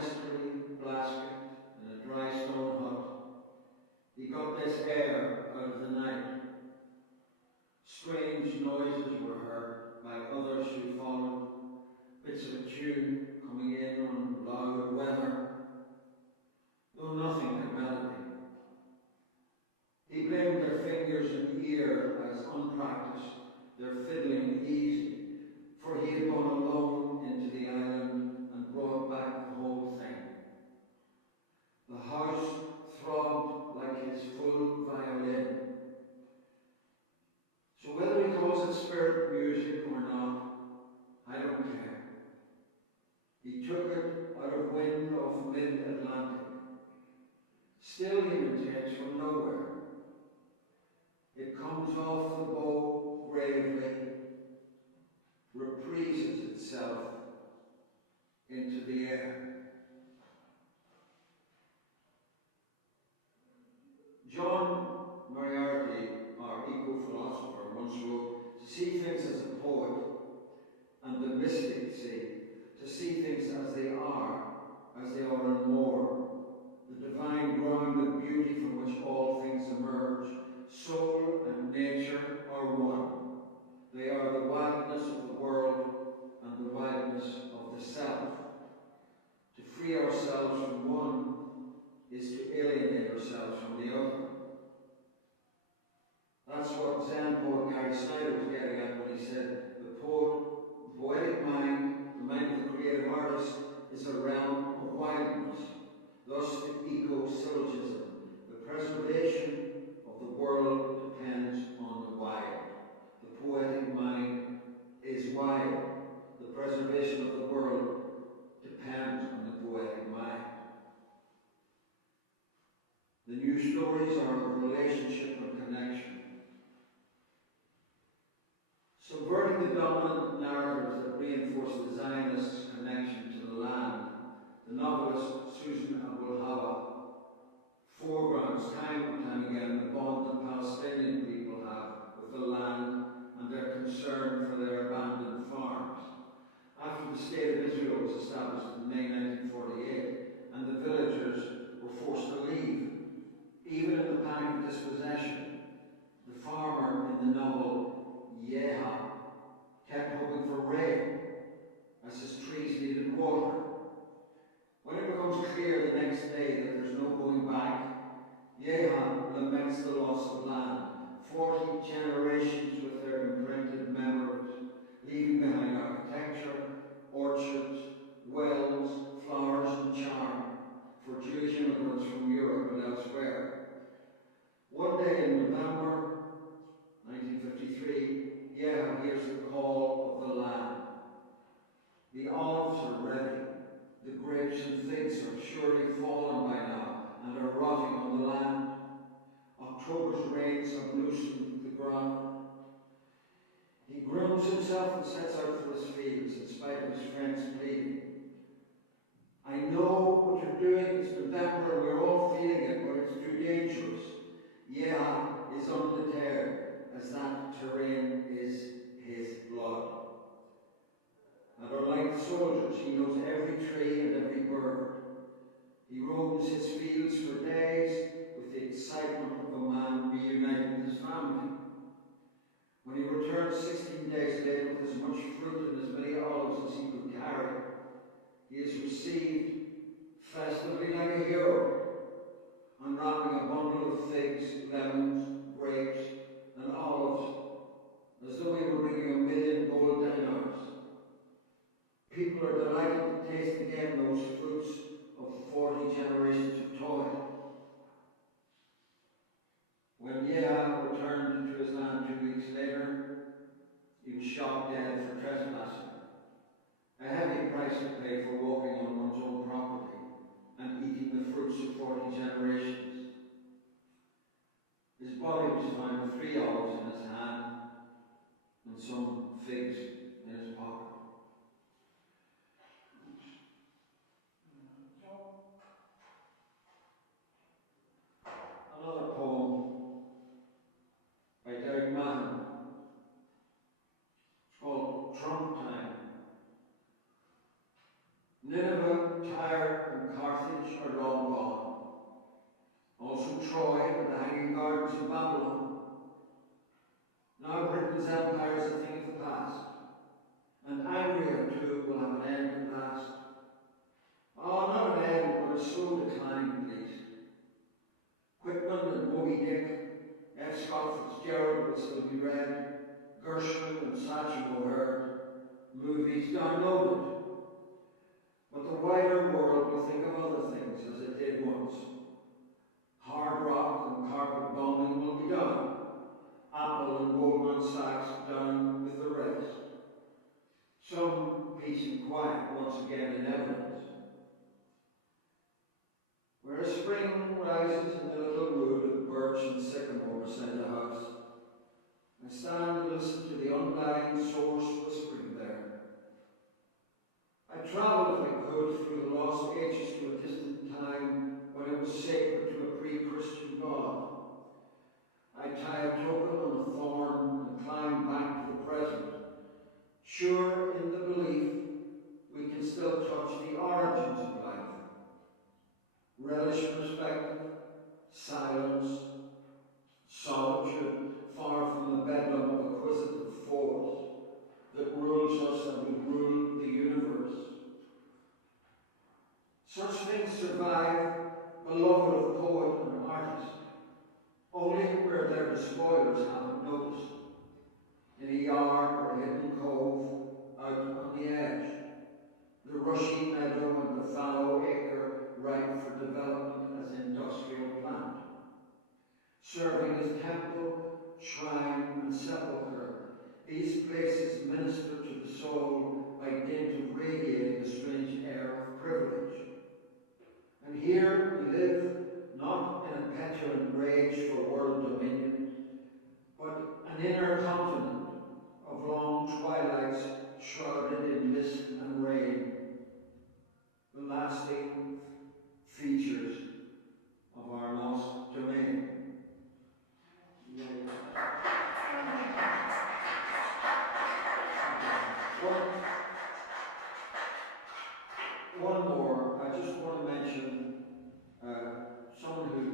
westerly basket in a dry stone hut, he got this air out of the night. Strange noises were heard by others who followed, bits of a tune coming in on loud weather, though nothing had melody. He blamed their fingers and ear as unpracticed, their fiddling easy, for he had gone alone into the island and brought back the whole thing. The house throbbed like his full violin. So whether he calls it spirit music or not, I don't care. He took it out of wind off mid-Atlantic. Still he imitates from nowhere. It comes off the bow bravely, reprises itself into the air. John Moriarty, our eco-philosopher, once wrote, "To see things as a poet and the mystic see, to see things as they are and more, the divine ground of beauty from which all things emerge. Soul and nature are one. They are the wildness of the world and the wildness of the self. To free ourselves from one is to alienate ourselves from the other." That's what Zen poet Gary Snyder was getting at when he said, the poetic mind, the mind of the creative artist, is a realm of wildness. Thus the eco-syllogism. The preservation of the world depends on the wild. The poetic mind is wild. The preservation of the world depends on the poetic mind. The new stories are of relationship and connection. Subverting the dominant narratives that reinforce the Zionists' connection to the land, the novelist Susan Abu'l-Hawa foregrounds time and time again the bond that Palestinian people have with the land and their concern for their abandoned farms. After the State of Israel was established in May 1948 and the villagers were forced to leave, even in the panic of dispossession, the farmer in the novel Yeha kept hoping for rain as his trees needed water. When it becomes clear the next day that there's no going back, Yeha laments the loss of land, 40 generations with their imprinted memories, leaving behind architecture, orchards, wells, flowers and charm for Jewish immigrants from Europe and elsewhere. One day in November 1953, Yeha hears the call of the land. The olives are ready. The grapes and figs have surely fallen by now and are rotting on the land. October's rains have loosened the ground. He grooms himself and sets out for his fields in spite of his friends' pleading. I know what you're doing. It's November and we're all feeling it, but it's too dangerous. Yeha is undeterred, as that terrain is his blood. And unlike the soldiers, he knows every tree and every bird. He roams his fields for days with the excitement of a man reunited with his family. When he returns 16 days later with as much fruit and as many olives as he could carry, he is received festively like a hero, unwrapping a bundle of figs, lemons, grapes, and olives, as though he were bringing 1,000,000 gold dinars. People are delighted to taste again those fruits of 40 generations of toil. When Yeha returned to his land 2 weeks later, he was shot dead for trespassing, a heavy price to pay for walking on one's own property and eating the fruits of 40 generations. His body was found with 3 olives in his hand and some figs in his pocket. Tyre and Carthage are long gone. Also Troy and the hanging gardens of Babylon. Now Britain's empire is a thing of the past, and An Aeriocht too will have an end at last. Oh, not an end, but a slow decline at least. Whitman and Moby Dick, F. Scott Fitzgerald will still be read, Gershwin and Satchmo heard, movies downloaded. But the wider world will think of other things as it did once. Hard rock and carpet bombing will be done. Apple and Goldman Sachs down with the rest. Some peace and quiet once again in evidence. Where a spring rises in the little wood of birch and sycamore beside the house, I stand and listen to the undying source whispering there. I travel, if I could, through the lost ages to a distant time when it was sacred to a pre-Christian God. I tie a token on a thorn and climb back to the present, sure in the belief we can still touch the origins of life. Relish perspective, silence, solitude, far from the bedlam of acquisitive force that rules us and will rule the universe. Such things survive, beloved of poet and artist, only where their despoilers haven't noticed, in a yard or a hidden cove out on the edge, the rushy meadow and the fallow acre ripe for development as industrial plant, serving as temple, shrine and sepulchre. These places minister to the soul by dint of radiating a strange air of privilege. And here we live not in a petulant rage for world dominion, but an inner continent of long twilights shrouded in mist and rain, the lasting features of our lost domain. One more. I just want to mention someone who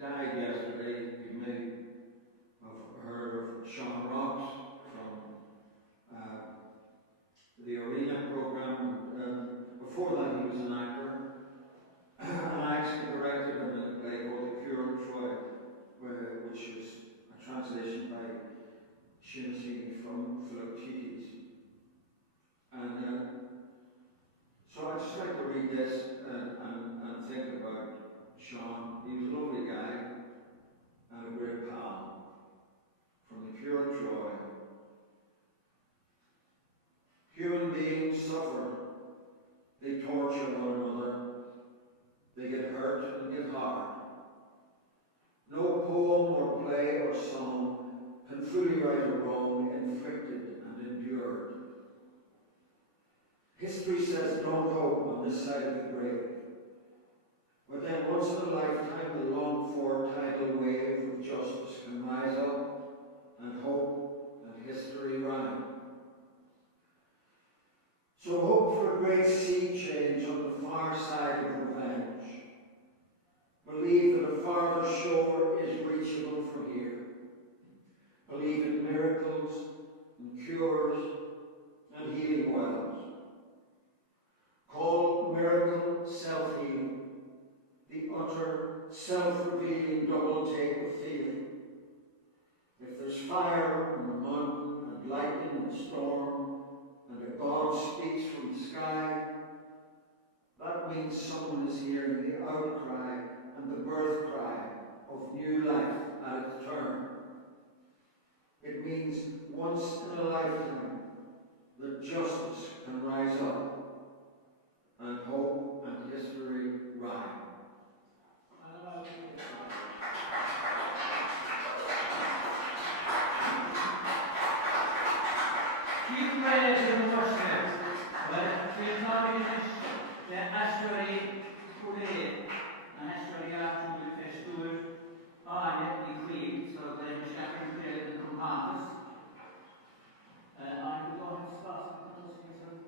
died yesterday. You may have heard of Sean Ross from the Arena program. Before that, he was an actor. And I actually directed him in a play called The Cure and Chuil, which was a translation by Seamus Heaney from Philoctetes. And so I'd just like to read this and think about Sean. He was a lovely guy and a great pal. From The Cure and Chuil. Human beings suffer. They torture one another. They get hurt and get hard. No poem or play or song can fully right a wrong inflicted and endured. History says don't hope on this side of the grave. But then once in a lifetime the longed-for tidal wave of justice can rise up and hope and history rhyme. So hope for a great sea change on the far side of revenge. Believe that a farther shore is reachable from here. Believe in miracles and cures and healing wells. Call miracle self-healing, the utter self-revealing double take of feeling. If there's fire on the mountain and lightning and storm, and a God speaks from the sky, that means someone is hearing the outcry and the birth cry of new life at its turn. It means once in a lifetime that justice can rise up and hope and history rhyme. Keep prayers in the worship, but we'll not finish the Ashbury Chuil and Ashbury Chuil Festur incl, so the Mishkan Chuil and Compass. I would go and start with those things.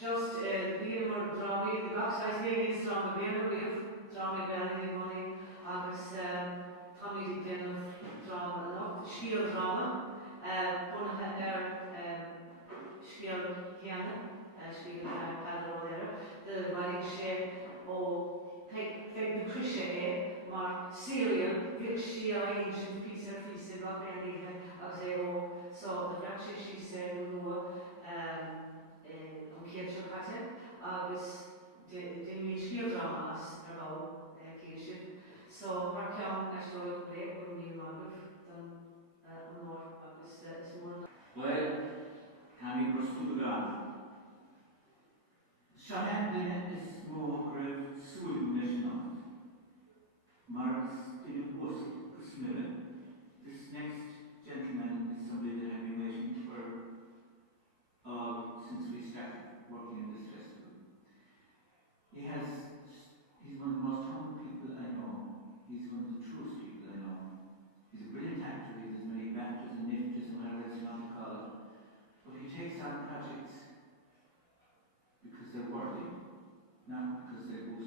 Just being more drama, the box size being is drama, being a bit of drama, belly, money, agus Tommy did then of drama, not Chuil drama, one of Chuil Heaney, Chuil Pairc there, the writing share, oh, take the Christian, mar Syria, which she ancient piece of rock and as they go, so the actually she said, who agus de mi Chuil drama as so mar ceann eistedóir go léir go mí mágah don an mór agus is mór. Well, Hammy Brustubagad. Shahan is more grave Sulim National. Marks in a post Kusmilla. This next gentleman is somebody that I've been waiting for since we started working in this festival. He's one of the most humble people I know. He's one of the truest people I know. He's a brilliant actor. He has many BAFTAs and NIFTAs and whatever else you want to call it. But he takes on projects because they're worthy, not because they go